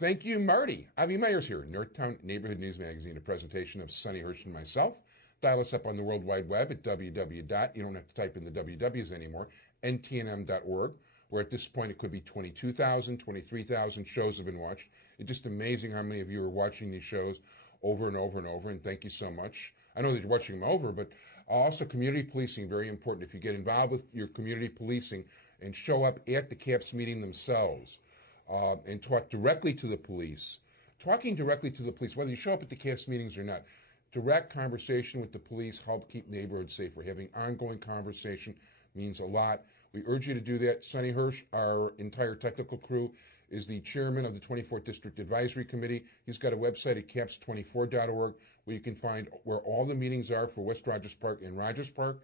Thank you, Marty. Avi Meyers here, Northtown Neighborhood News Magazine, a presentation of Sonny Hersh and myself. Dial us up on the World Wide Web at www. You don't have to type in the WWs anymore, ntnm.org, where at this point it could be 22,000, 23,000 shows have been watched. It's just amazing how many of you are watching these shows over and over and over, and thank you so much. I know that you're watching them over, but also community policing, very important. If you get involved with your community policing and show up at the CAPS meeting themselves, and talk directly to the police. Talking directly to the police, whether you show up at the CAPS meetings or not, direct conversation with the police help keep neighborhoods safer. Having ongoing conversation means a lot. We urge you to do that. Sonny Hersh, our entire technical crew, is the chairman of the 24th District Advisory Committee. He's got a website at caps24.org where you can find where all the meetings are for West Rogers Park and Rogers Park.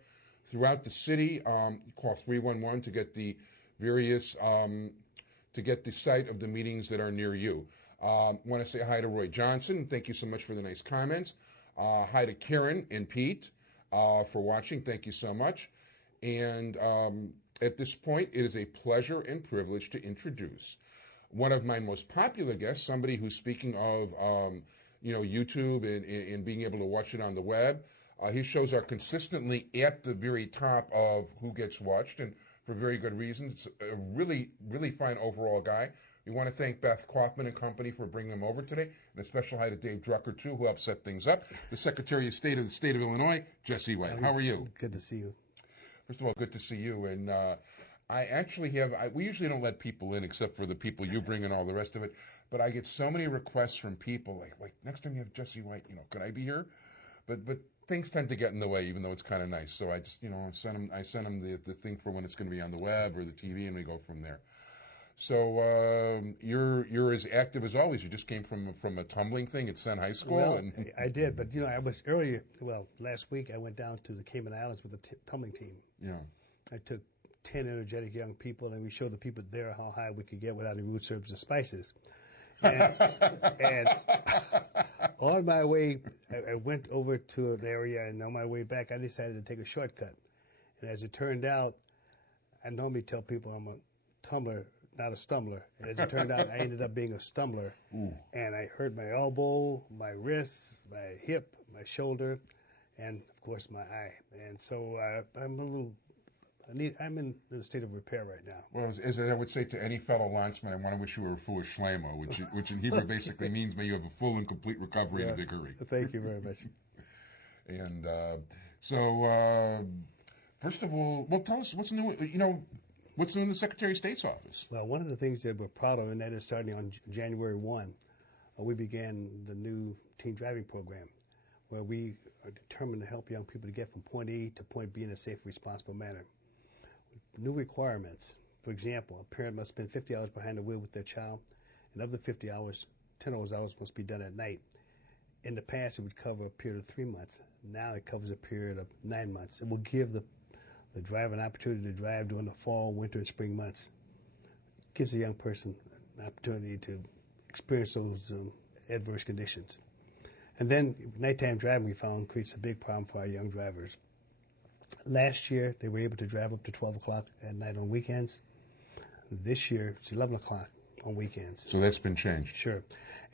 Throughout the city, you call 311 to get the various to get the site of the meetings that are near you. Want to say hi to Roy Johnson. Thank you so much for the nice comments. Hi to Karen and Pete for watching. Thank you so much. And at this point, it is a pleasure and privilege to introduce one of my most popular guests, somebody who's speaking of YouTube and being able to watch it on the web. His shows are consistently at the very top of who gets watched, and for very good reasons. It's a really, really fine overall guy. We want to thank Beth Kaufman and company for bringing him over today, and a special hi to Dave Drucker, too, who helped set things up. The Secretary of State of the State of Illinois, Jesse White. How are you? Good to see you. First of all, good to see you. And I actually we usually don't let people in except for the people you bring and all the rest of it, but I get so many requests from people, like next time you have Jesse White, could I be here? But things tend to get in the way, even though it's kind of nice. So I just, I send them the thing for when it's going to be on the web or the TV, and we go from there. So you're as active as always. You just came from a tumbling thing at Senn High School. Well, I did, but I was earlier. Well, last week I went down to the Cayman Islands with the tumbling team. Yeah. I took 10 energetic young people, and we showed the people there how high we could get without any roots, herbs, or spices. And on my way, I went over to an area, and on my way back, I decided to take a shortcut. And as it turned out, I normally tell people I'm a tumbler, not a stumbler. And as it turned out, I ended up being a stumbler. Ooh. And I hurt my elbow, my wrist, my hip, my shoulder, and, of course, my eye. And so I'm in a state of repair right now. Well, as I would say to any fellow lanceman, I want to wish you were a full shlemo, which in Hebrew basically means may you have a full and complete recovery in a big hurry. Thank you very much. And first of all, tell us what's new. What's new in the Secretary of State's office? Well, one of the things that we're proud of, and that is starting on January 1, we began the new teen driving program, where we are determined to help young people to get from point A to point B in a safe, responsible manner. New requirements. For example, a parent must spend 50 hours behind the wheel with their child, and of the 50 hours, 10 of those hours must be done at night. In the past, it would cover a period of 3 months. Now it covers a period of 9 months. It will give the driver an opportunity to drive during the fall, winter, and spring months. It gives a young person an opportunity to experience those adverse conditions. And then nighttime driving, we found, creates a big problem for our young drivers. Last year, they were able to drive up to 12 o'clock at night on weekends. This year, it's 11 o'clock on weekends. So that's been changed? Sure.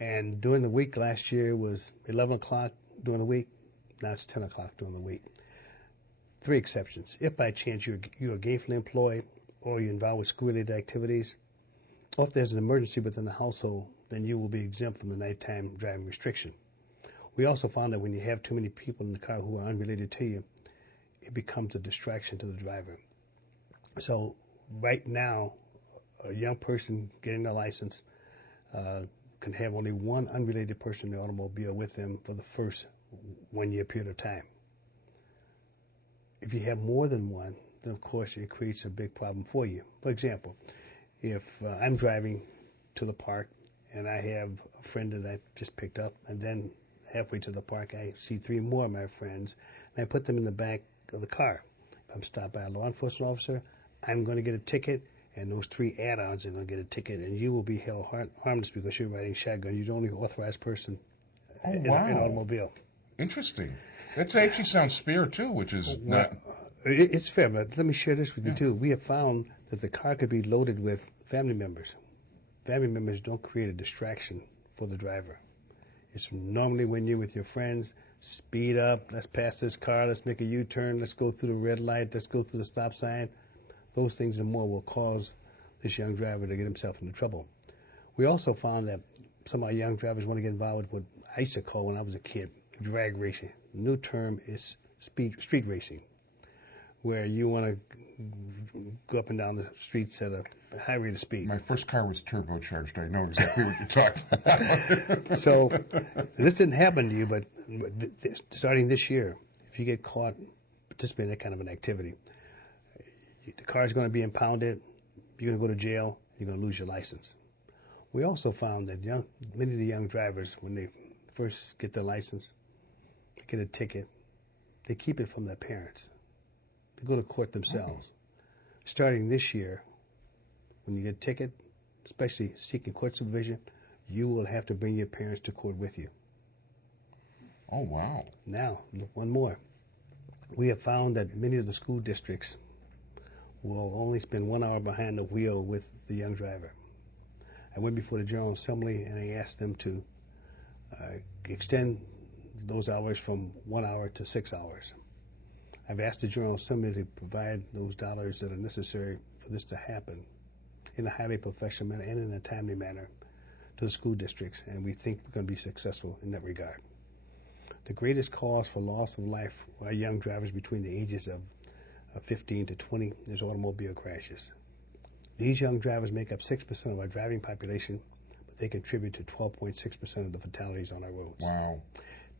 And during the week last year was 11 o'clock during the week. Now it's 10 o'clock during the week. 3 exceptions. If by chance you're gainfully employed or you're involved with school-related activities, or if there's an emergency within the household, then you will be exempt from the nighttime driving restriction. We also found that when you have too many people in the car who are unrelated to you, it becomes a distraction to the driver. So right now, a young person getting their license can have only one unrelated person in the automobile with them for the first 1 year period of time. If you have more than one, then of course it creates a big problem for you. For example, if I'm driving to the park and I have a friend that I just picked up, and then halfway to the park I see 3 more of my friends, and I put them in the back of the car. If I'm stopped by a law enforcement officer, I'm going to get a ticket, and those 3 add-ons are going to get a ticket, and you will be held harmless because you're riding shotgun. You're the only authorized person in an automobile. Interesting. That actually sounds fair, too, which is not... It's fair, but let me share this with you, too. We have found that the car could be loaded with family members. family members don't create a distraction for the driver. It's normally when you're with your friends, speed up, let's pass this car, let's make a U-turn, let's go through the red light, let's go through the stop sign. Those things and more will cause this young driver to get himself into trouble. We also found that some of our young drivers want to get involved with what I used to call when I was a kid, drag racing. The new term is street racing, where you want to go up and down the streets at a high rate of speed. My first car was turbocharged. I know exactly what you're talking about. So this didn't happen to you, but starting this year, if you get caught participating in that kind of an activity, the car's going to be impounded, you're going to go to jail, you're going to lose your license. We also found that many of the young drivers, when they first get their license, they get a ticket, they keep it from their parents. They go to court themselves. Starting this year, when you get a ticket, especially seeking court supervision, you will have to bring your parents to court with you. Oh, wow. Now, one more. We have found that many of the school districts will only spend 1 hour behind the wheel with the young driver. I went before the General Assembly and I asked them to extend those hours from 1 hour to 6 hours. I've asked the General Assembly to provide those dollars that are necessary for this to happen in a highly professional manner and in a timely manner to the school districts, and we think we're going to be successful in that regard. The greatest cause for loss of life for our young drivers between the ages of 15 to 20 is automobile crashes. These young drivers make up 6% of our driving population, but they contribute to 12.6% of the fatalities on our roads. Wow.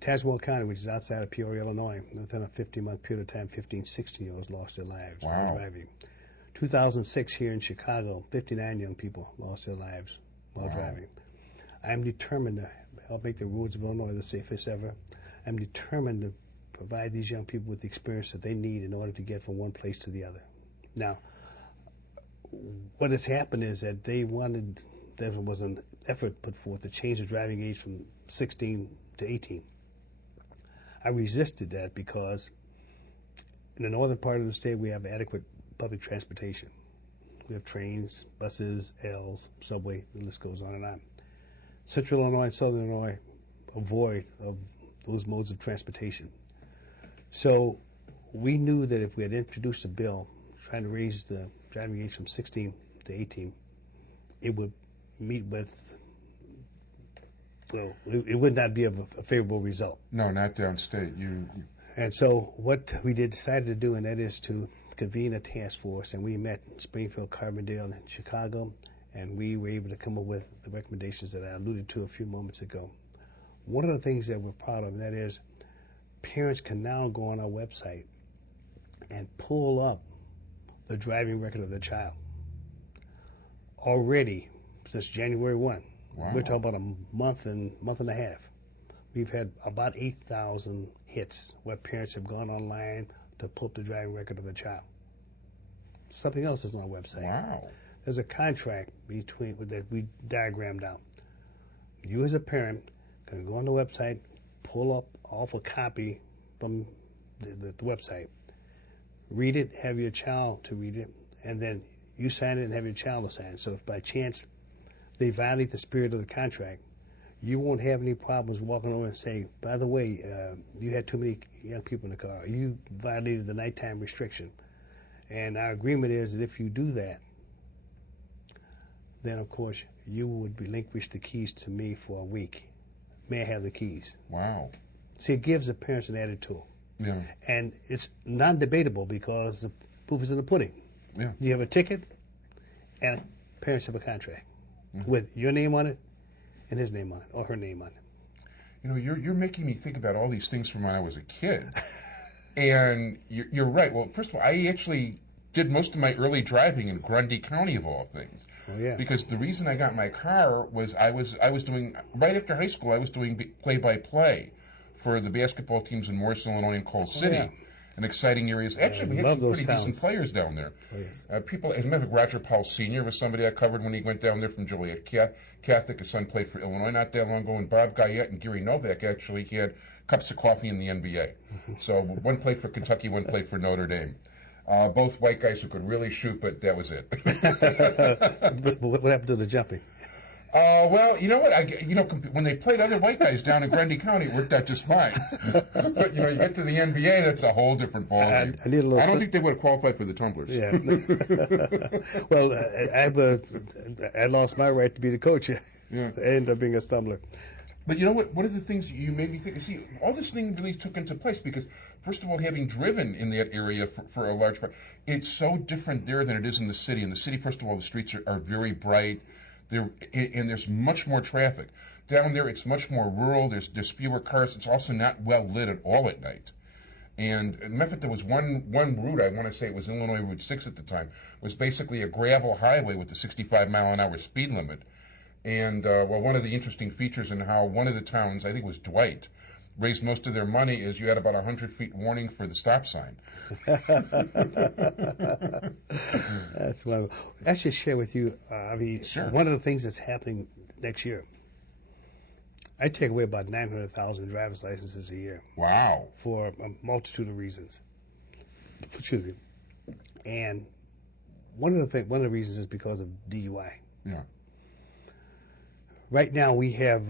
Tazewell County, which is outside of Peoria, Illinois, within a 15-month period of time, 15, 16-year-olds lost their lives while driving. 2006 here in Chicago, 59 young people lost their lives while driving. I'm determined to help make the roads of Illinois the safest ever. I'm determined to provide these young people with the experience that they need in order to get from one place to the other. Now, what has happened is that there was an effort put forth to change the driving age from 16 to 18. I resisted that because in the northern part of the state we have adequate public transportation. We have trains, buses, L's, subway, the list goes on and on. Central Illinois and Southern Illinois are void of those modes of transportation. So we knew that if we had introduced a bill trying to raise the driving age from 16 to 18, it would meet with, well, it would not be of a favorable result. No, not downstate. And so what we decided to do, and that is to convene a task force, and we met in Springfield, Carbondale, and Chicago, and we were able to come up with the recommendations that I alluded to a few moments ago. One of the things that we're proud of, and that is parents can now go on our website and pull up the driving record of their child. Already, since January 1, we're talking about a month and a half, we've had about 8,000 hits where parents have gone online to pull up the driving record of their child. Something else is on our website. Wow. There's a contract that we diagrammed out. You as a parent can go on the website, pull up off a copy from the website, read it, have your child to read it, and then you sign it and have your child to sign it. So if by chance they violate the spirit of the contract, you won't have any problems walking over and saying, by the way, you had too many young people in the car. You violated the nighttime restriction. And our agreement is that if you do that, then of course you would relinquish the keys to me for a week. May I have the keys? Wow. See, it gives the parents an added tool. Yeah. And it's non-debatable because the proof is in the pudding. Yeah. You have a ticket, and parents have a contract with your name on it and his name on it, or her name on it. You know, you're making me think about all these things from when I was a kid. And you're right. Well, first of all, I actually did most of my early driving in Grundy County, of all things. Oh, yeah. Because the reason I got my car was I was doing, right after high school, I was doing play-by-play for the basketball teams in Morrison, Illinois, and Coal City. Yeah. And exciting areas. Actually, we had some pretty decent players down there. Oh, yes. People, as a matter of fact, Roger Powell Sr. was somebody I covered when he went down there from Joliet Catholic. His son played for Illinois not that long ago, and Bob Guyette and Gary Novak actually had cups of coffee in the NBA. So one played for Kentucky, one played for Notre Dame. Both white guys who could really shoot, but that was it. What happened to the jumping? Well, you know what? When they played other white guys down in Grundy County, it worked out just fine. But you get to the NBA, that's a whole different ballgame. I don't think they would have qualified for the Tumblers. Yeah. Well, I lost my right to be the coach. Yeah. I ended up being a stumbler. But you know what? One of the things you made me think. See, all this thing really took into place because, first of all, having driven in that area for a large part, it's so different there than it is in the city. In the city, first of all, the streets are very bright. And there's much more traffic. Down there, it's much more rural. There's fewer cars. It's also not well lit at all at night. And in Memphis, there was one route, I want to say it was Illinois Route 6 at the time, was basically a gravel highway with a 65-mile-an-hour speed limit. And, one of the interesting features in how one of the towns, I think it was Dwight, raised most of their money is you had about 100 feet warning for the stop sign. That's wonderful. I should share with you, Sure. One of the things that's happening next year, I take away about 900,000 driver's licenses a year. Wow. For a multitude of reasons. Excuse me. And one of the reasons is because of DUI. Yeah. Right now we have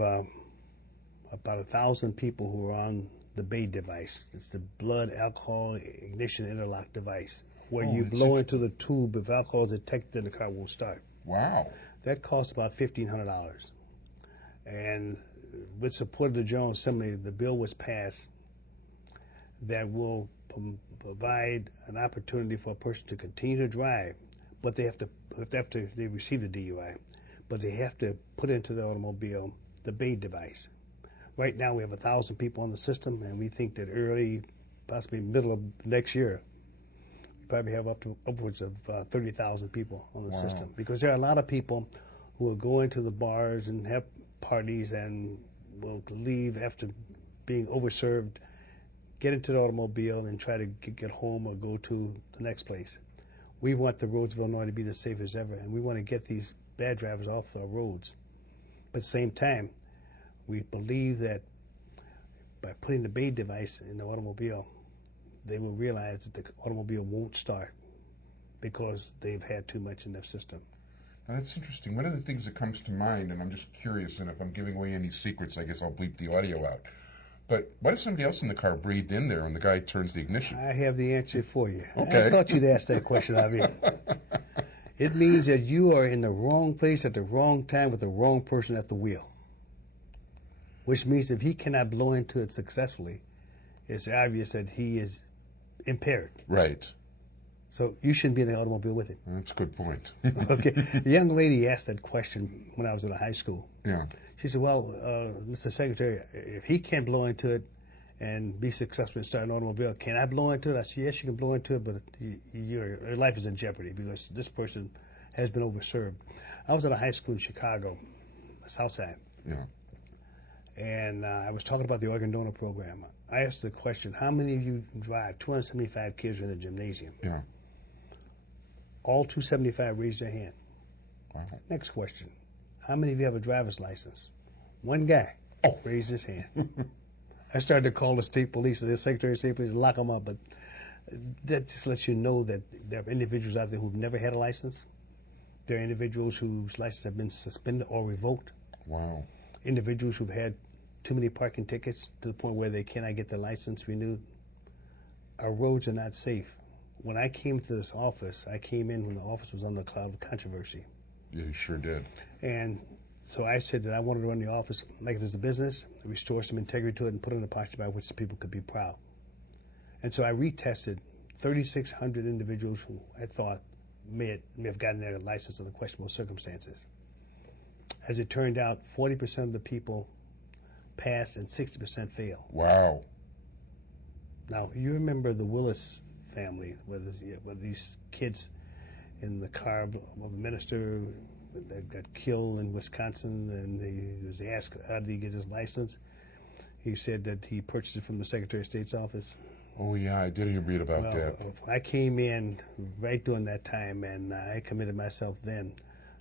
about 1,000 people who are on the BAY device. It's the blood alcohol ignition interlock device, where you blow into the tube. If alcohol is detected, then the car won't start. Wow. That costs about $1,500. And with support of the General Assembly, the bill was passed that will provide an opportunity for a person to continue to drive, but they have to, after they receive a DUI, but they have to put into the automobile the BAY device. Right now, we have 1,000 people on the system, and we think that early, possibly middle of next year, we probably have upwards of 30,000 people on the system. Because there are a lot of people who will go into the bars and have parties and will leave after being overserved, get into the automobile and try to get home or go to the next place. We want the roads of Illinois to be the safest ever, and we want to get these bad drivers off our roads. But at the same time, we believe that by putting the BAY device in the automobile, they will realize that the automobile won't start because they've had too much in their system. Now, that's interesting. One of the things that comes to mind, and I'm just curious, and if I'm giving away any secrets, I guess I'll bleep the audio out. But what if somebody else in the car breathed in there and the guy turns the ignition? I have the answer for you. Okay. I thought you'd ask that question, Javier. It means that you are in the wrong place at the wrong time with the wrong person at the wheel. Which means if he cannot blow into it successfully, it's obvious that he is impaired. Right. So you shouldn't be in the automobile with him. That's a good point. Okay. The young lady asked that question when I was in high school. Yeah. She said, well, Mr. Secretary, if he can't blow into it and be successful in starting an automobile, can I blow into it? I said, yes, you can blow into it, but your life is in jeopardy because this person has been overserved. I was at a high school in Chicago, Southside. Yeah. And I was talking about the organ donor program. I asked the question, how many of you drive? 275 kids are in the gymnasium. Yeah. All 275 raised their hand. Wow. Next question, how many of you have a driver's license? One guy raised his hand. I started to call the state police, the Secretary of State Police, and lock them up. But that just lets you know that there are individuals out there who've never had a license. There are individuals whose licenses have been suspended or revoked. Wow. Individuals who've had too many parking tickets to the point where they cannot get their license renewed. Our roads are not safe. When I came to this office, I came in when the office was under a cloud of controversy. Yeah, you sure did. And so I said that I wanted to run the office, make it as a business, restore some integrity to it, and put it in a posture by which the people could be proud. And so I retested 3,600 individuals who I thought may have gotten their license under questionable circumstances. As it turned out, 40% of the people passed and 60% failed. Wow. Now, you remember the Willis family, where these kids in the car of a minister that got killed in Wisconsin, and he was asked, how did he get his license? He said that he purchased it from the Secretary of State's office. Oh, yeah, I did read about that. I came in right during that time, and I committed myself then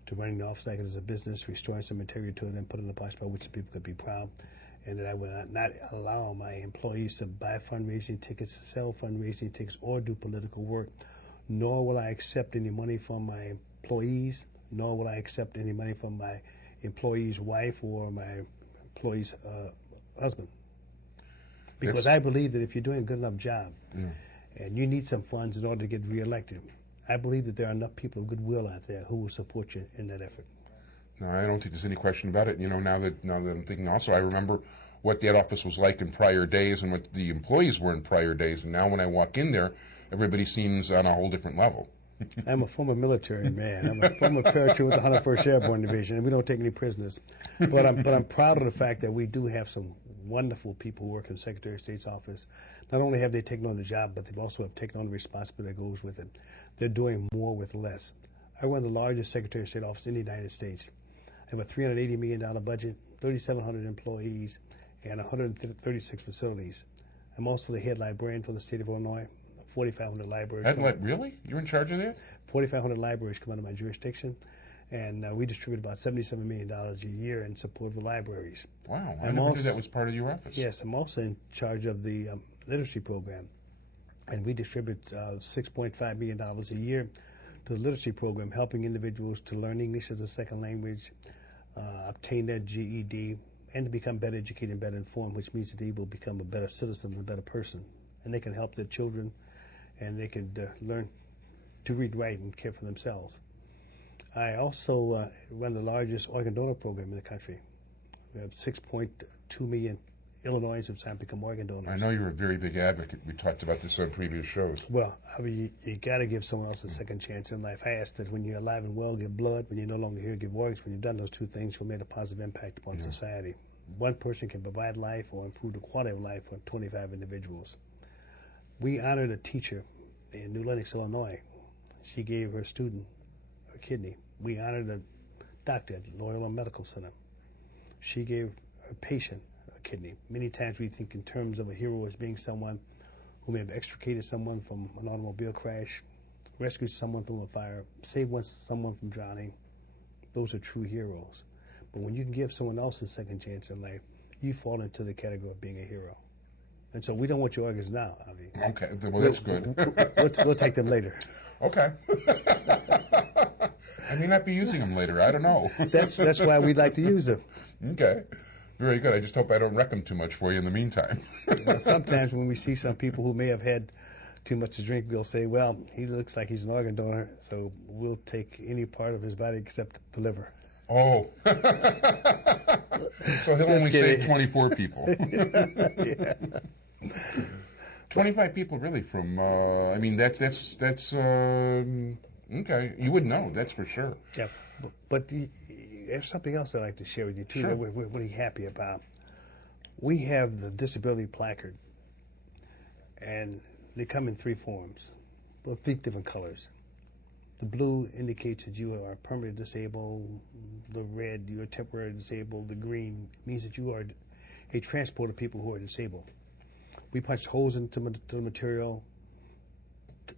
to running the office like it as a business, restoring some integrity to it, and putting in a posture by which the people could be proud, and that I would not allow my employees to buy fundraising tickets, sell fundraising tickets, or do political work, nor will I accept any money from my employees, nor will I accept any money from my employee's wife or my employee's husband. Because I believe that if you're doing a good enough job and you need some funds in order to get reelected, I believe that there are enough people of goodwill out there who will support you in that effort. No, I don't think there's any question about it. You know, now that I'm thinking also, I remember what that office was like in prior days and what the employees were in prior days. And now when I walk in there, everybody seems on a whole different level. I'm a former military man. I'm a former paratrooper with the 101st Airborne Division, and we don't take any prisoners. But I'm proud of the fact that we do have some wonderful people who work in the Secretary of State's office. Not only have they taken on the job, but they also have taken on the responsibility that goes with it. They're doing more with less. I run the largest Secretary of State office in the United States. I have a $380 million budget, 3,700 employees, and 136 facilities. I'm also the head librarian for the state of Illinois. 4,500 libraries. Really? You're in charge of that? 4,500 libraries come under my jurisdiction, and we distribute about $77 million a year in support of the libraries. Wow, I never knew that was part of your office. Yes, I'm also in charge of the literacy program, and we distribute $6.5 million a year to the literacy program, helping individuals to learn English as a second language, obtain their GED, and to become better educated and better informed, which means that they will become a better citizen and a better person, and they can help their children, and they can learn to read, write, and care for themselves. I also run the largest organ donor program in the country. We have 6.2 million Illinoisans have signed to become organ donors. I know you're a very big advocate. We talked about this on previous shows. Well, I mean, you got to give someone else a second chance in life. I ask that when you're alive and well, give blood. When you're no longer here, give organs. When you've done those two things, you'll make a positive impact upon society. One person can provide life or improve the quality of life for 25 individuals. We honored a teacher in New Lenox, Illinois. She gave her student a kidney. We honored a doctor at Loyola Medical Center. She gave her patient a kidney. Many times we think in terms of a hero as being someone who may have extricated someone from an automobile crash, rescued someone from a fire, saved someone from drowning. Those are true heroes. But when you can give someone else a second chance in life, you fall into the category of being a hero. And so we don't want your organs now, Avi. Okay, well, that's good. We'll take them later. Okay. I may not be using them later. I don't know. That's why we'd like to use them. Okay. Very good. I just hope I don't wreck them too much for you in the meantime. Well, sometimes when we see some people who may have had too much to drink, we'll say, well, he looks like he's an organ donor, so we'll take any part of his body except the liver. Oh. So he'll only save 24 people. Yeah. 25 people really from, I mean, that's okay. You would know, that's for sure. Yeah, but there's something else I'd like to share with you, too, Sure. that we're really happy about. We have the disability placard, and they come in three forms, well, three different colors. The blue indicates that you are permanently disabled. The red, you are temporarily disabled. The green means that you are a transport of people who are disabled. We punch holes into the material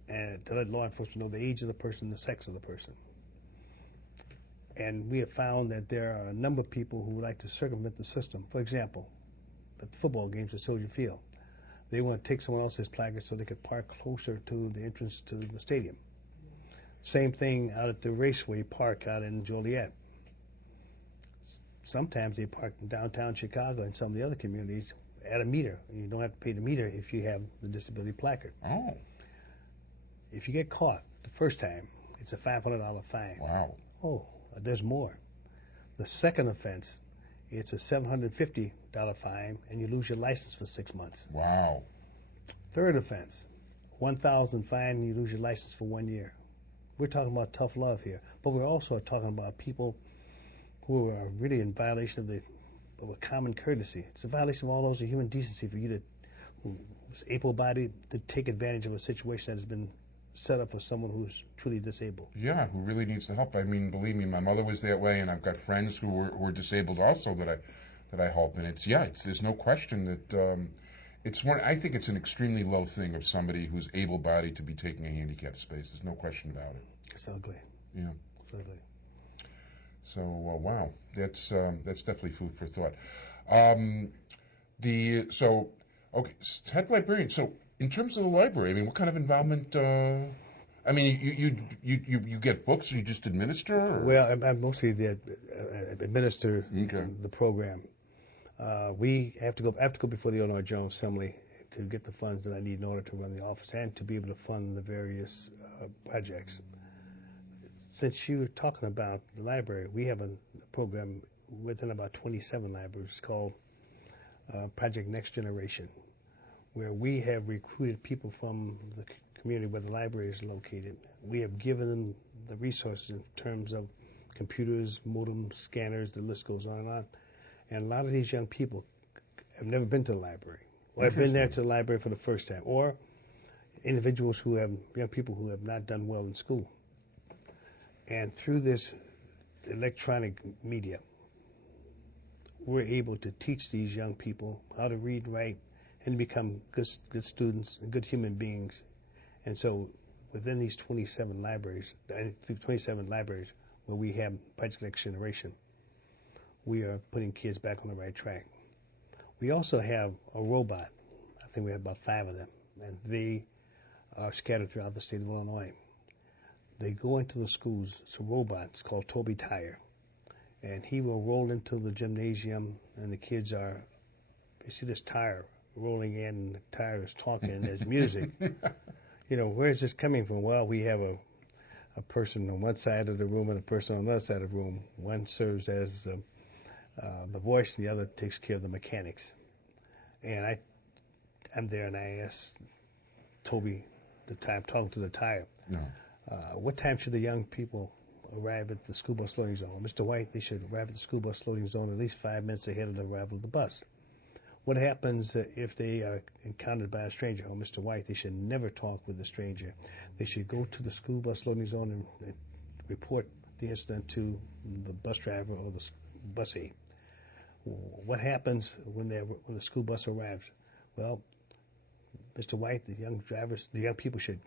to let law enforcement know the age of the person, the sex of the person. And we have found that there are a number of people who like to circumvent the system. For example, at the football games at Soldier Field, they want to take someone else's placard so they could park closer to the entrance to the stadium. Same thing out at the Raceway Park out in Joliet. Sometimes they park in downtown Chicago and some of the other communities at a meter. And you don't have to pay the meter if you have the disability placard. Oh. If you get caught the first time, it's a $500 fine. Wow. Oh, there's more. The second offense, it's a $750 fine, and you lose your license for 6 months. Wow. Third offense, $1,000 fine, and you lose your license for 1 year. We're talking about tough love here, but we're also talking about people who are really in violation of a common courtesy. It's a violation of all those of human decency for you who's able-bodied to take advantage of a situation that has been set up for someone who's truly disabled. Yeah, who really needs the help. I mean, believe me, my mother was that way, and I've got friends who were disabled also that I help. And there's no question that I think it's an extremely low thing of somebody who's able-bodied to be taking a handicapped space. There's no question about it. It's ugly. Yeah. It's ugly. So wow, that's definitely food for thought. Head librarian. So in terms of the library, I mean, what kind of involvement? I mean, you get books, or you just administer? Or? Well, I mostly administer the program. We have to go before the Illinois General Assembly to get the funds that I need in order to run the office and to be able to fund the various projects. Since you were talking about the library, we have a program within about 27 libraries called Project Next Generation, where we have recruited people from the community where the library is located. We have given them the resources in terms of computers, modems, scanners, the list goes on and on. And a lot of these young people have never been to the library, or have been there to the library for the first time, or individuals who have, young people who have not done well in school. And through this electronic media, we're able to teach these young people how to read, write, and become good students and good human beings. And so within these 27 libraries where we have Project Next Generation, we are putting kids back on the right track. We also have a robot. I think we have about 5 of them, and they are scattered throughout the state of Illinois. They go into the schools. It's a robot. It's called Toby Tire. And he will roll into the gymnasium, and the kids are, you see this tire rolling in, and the tire is talking, and there's music. You know, where is this coming from? Well, we have a person on one side of the room and a person on the other side of the room. One serves as the voice, and the other takes care of the mechanics. And I'm there, and I ask Toby, talking to the tire, what time should the young people arrive at the school bus loading zone? Mr. White, they should arrive at the school bus loading zone at least 5 minutes ahead of the arrival of the bus. What happens if they are encountered by a stranger? Oh, Mr. White, they should never talk with a stranger. They should go to the school bus loading zone and report the incident to the bus driver or the busee. What happens when the school bus arrives? Well, Mr. White, the young people should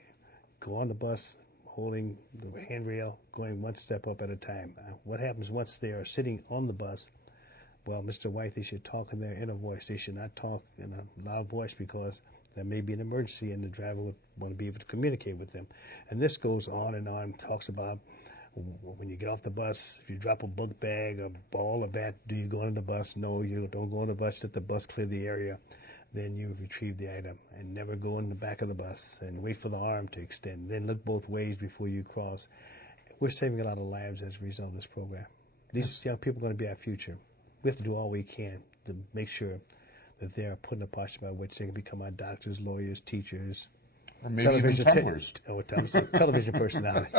go on the bus holding the handrail, going one step up at a time. What happens once they are sitting on the bus? Well, Mr. White, they should talk in their inner voice. They should not talk in a loud voice because there may be an emergency and the driver would want to be able to communicate with them. And this goes on and on, talks about when you get off the bus, if you drop a book bag, a ball, a bat, do you go on the bus? No, you don't go on the bus. Let the bus clear the area. Then you retrieve the item, and never go in the back of the bus and wait for the arm to extend. Then look both ways before you cross. We're saving a lot of lives as a result of this program. These young people are going to be our future. We have to do all we can to make sure that they are put in a posture by which they can become our doctors, lawyers, teachers, or maybe even tumblers. Television personality,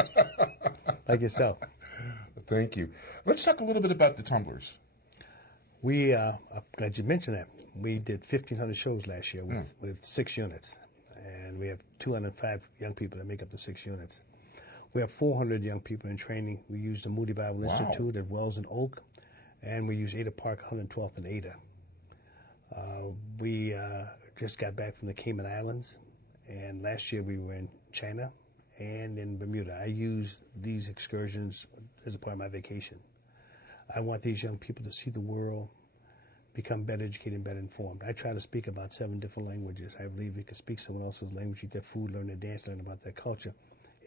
like yourself. Thank you. Let's talk a little bit about the Tumblers. We, glad you mentioned that. We did 1,500 shows last year with 6 units, and we have 205 young people that make up the 6 units. We have 400 young people in training. We use the Moody Bible Institute at Wells and Oak, and we use Ada Park, 112th and Ada. We just got back from the Cayman Islands, and last year we were in China and in Bermuda. I use these excursions as a part of my vacation. I want these young people to see the world, become better educated and better informed. I try to speak about 7 different languages. I believe you can speak someone else's language, eat their food, learn their dance, learn about their culture.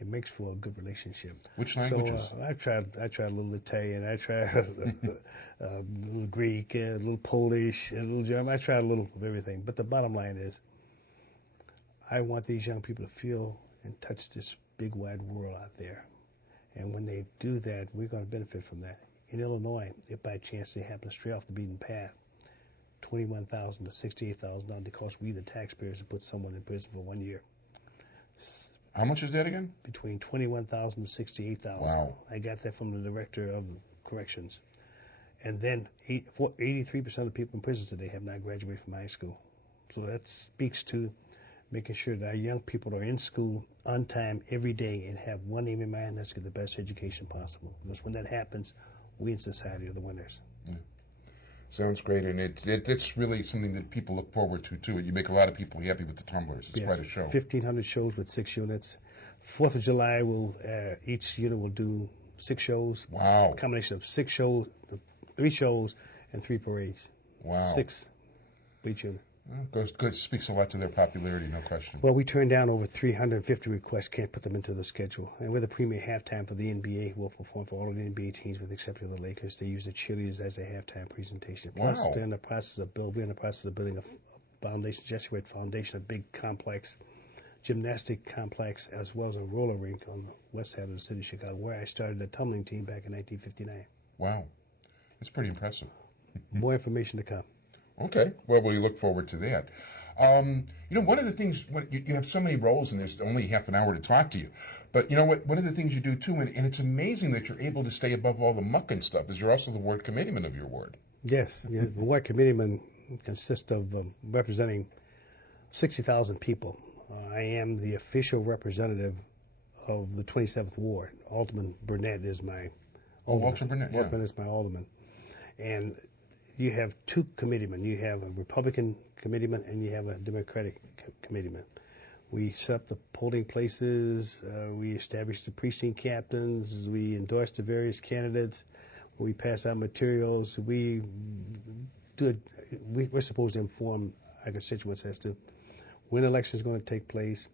It makes for a good relationship. Which languages? So I tried a little Italian. I tried a little Greek, a little Polish, a little German. I tried a little of everything. But the bottom line is, I want these young people to feel and touch this big wide world out there. And when they do that, we're going to benefit from that. In Illinois, if by chance they happen to stray off the beaten path, $21,000 to $68,000 to cost we the taxpayers to put someone in prison for 1 year. How much is that again? Between $21,000 to $68,000. Wow. I got that from the director of corrections. And then 83% of the people in prison today have not graduated from high school. So that speaks to making sure that our young people are in school on time every day and have one aim in mind, that's to get the best education possible. Because when that happens, we in society are the winners. Yeah. Sounds great, and it's really something that people look forward to, too. You make a lot of people happy with the Tumblers. It's quite a show. 1,500 shows with 6 units. 4th of July, each unit will do 6 shows. Wow. A combination of 6 shows, 3 shows, and 3 parades. Wow. 6 for each unit. Good. Speaks a lot to their popularity, no question. Well, we turned down over 350 requests, can't put them into the schedule. And we're the premier halftime for the NBA. We'll perform for all of the NBA teams with the exception of the Lakers. They use the cheerleaders as a halftime presentation. Plus, Wow. we're in the process of building a foundation, Jesse White Foundation, a big complex, gymnastic complex, as well as a roller rink on the west side of the city of Chicago, where I started the tumbling team back in 1959. Wow. It's pretty impressive. More information to come. Okay. Well, we look forward to that. One of the things, you have so many roles and there's only half an hour to talk to you. But you know what? One of the things you do too, and it's amazing that you're able to stay above all the muck and stuff, is you're also the ward committeeman of your ward. Yes. The ward committeeman consists of representing 60,000 people. I am the official representative of the 27th Ward. Alderman Burnett is my alderman. Walter Burnett, yeah. Burnett is my alderman. And you have two committeemen. You have a Republican committeeman and you have a Democratic committeeman. We set up the polling places. We establish the precinct captains. We endorse the various candidates. We pass out materials. We're supposed to inform our constituents as to when election is going to take place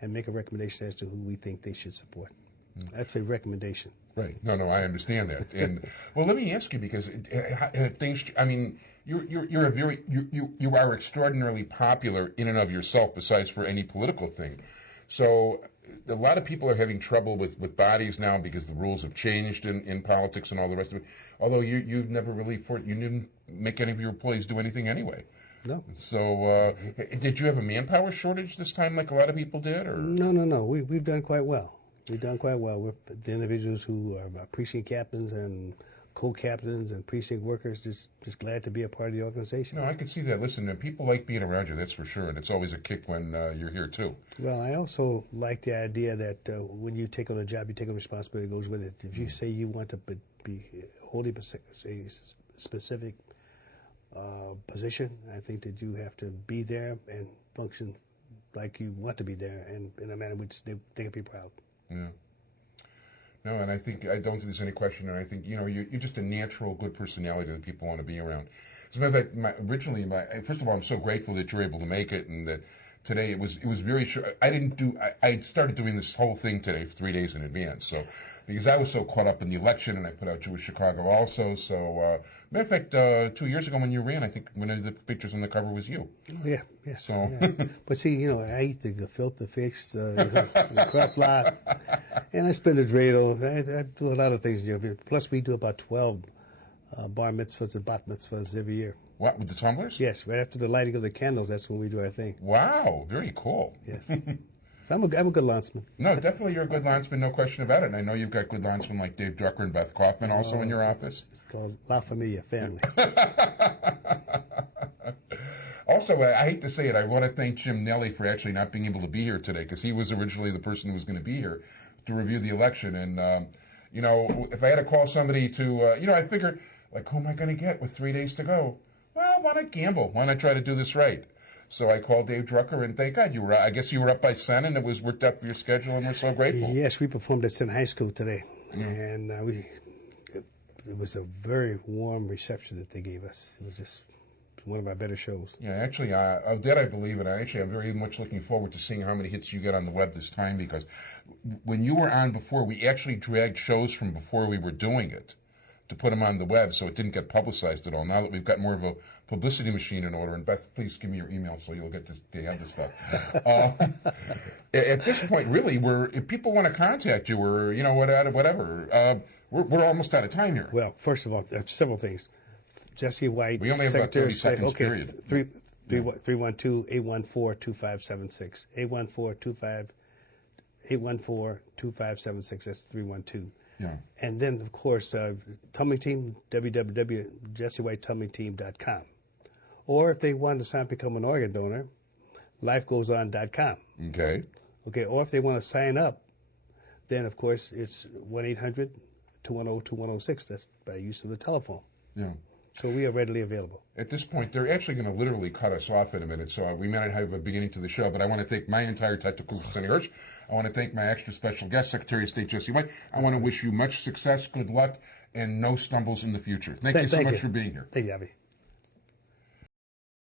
and make a recommendation as to who we think they should support. That's a recommendation. Right. No, I understand that. And well, let me ask you, because things. I mean, you are extraordinarily popular in and of yourself, besides for any political thing. So a lot of people are having trouble with bodies now because the rules have changed in politics and all the rest of it. Although you've never really you didn't make any of your employees do anything anyway. No. So did you have a manpower shortage this time, like a lot of people did, or? No. We've done quite well. We've done quite well with the individuals who are precinct captains and co-captains and precinct workers. Just glad to be a part of the organization. No, I can see that. Listen, people like being around you, that's for sure, and it's always a kick when you're here too. Well, I also like the idea that when you take on a job, you take on responsibility that goes with it. If you say you want to be holding a specific position, I think that you have to be there and function like you want to be there, and in a manner which they can be proud. Yeah. No, and I don't think there's any question, and I think, you're just a natural, good personality that people want to be around. As a matter of fact, first of all, I'm so grateful that you're able to make it, and that today it was very short. I started doing this whole thing today 3 days in advance, so, because I was so caught up in the election, and I put out Jewish Chicago also, so, matter of fact, 2 years ago when you ran, I think one of the pictures on the cover was you. Oh, yeah, yes. So. Yeah. But see, I eat the gefilte fish, the crop lot, and I spin the dreidel. I do a lot of things. Plus, we do about 12 bar mitzvahs and bat mitzvahs every year. What, with the tumblers? Yes, right after the lighting of the candles, that's when we do our thing. Wow, very cool. Yes. So I'm a good landsman. No, definitely you're a good landsman, no question about it. And I know you've got good landsmen like Dave Drucker and Beth Kaufman also in your office. It's called La Familia, family. Also, I hate to say it, I want to thank Jim Nelly for actually not being able to be here today, because he was originally the person who was going to be here to review the election. And, if I had to call somebody to, I figured, like, who am I going to get with 3 days to go? Well, why not gamble? Why not try to do this right? So I called Dave Drucker, and thank God I guess you were up by Sen, and it was worked out for your schedule, and we're so grateful. Yes, we performed at Sen High School today, and it was a very warm reception that they gave us. It was just one of our better shows. Yeah, actually, that I believe in. I'm very much looking forward to seeing how many hits you get on the web this time, because when you were on before, we actually dragged shows from before we were doing it to put them on the web, so it didn't get publicized at all. Now that we've got more of a publicity machine in order, and Beth, please give me your email so you'll get to have this stuff. At this point, really, if people want to contact you or whatever, we're almost out of time here. Well, first of all, there's several things. Jesse White, we only have about 30 seconds. Okay, period. 312-814-2576. 814-2576. That's 312. Yeah. And then, of course, Tumbling Team, www.jessewhitetumblingteam.com. Or if they want to sign up to become an organ donor, lifegoeson.com. Okay. Okay, or if they want to sign up, then, of course, it's 1-800-210-2106. That's by use of the telephone. Yeah. So we are readily available. At this point, they're actually going to literally cut us off in a minute, so we may not have a beginning to the show, but I want to thank my entire technical crew, Sonny Hersh. I want to thank my extra special guest, Secretary of State Jesse White. I want to wish you much success, good luck, and no stumbles in the future. Thank you so much for being here. Thank you, Abby.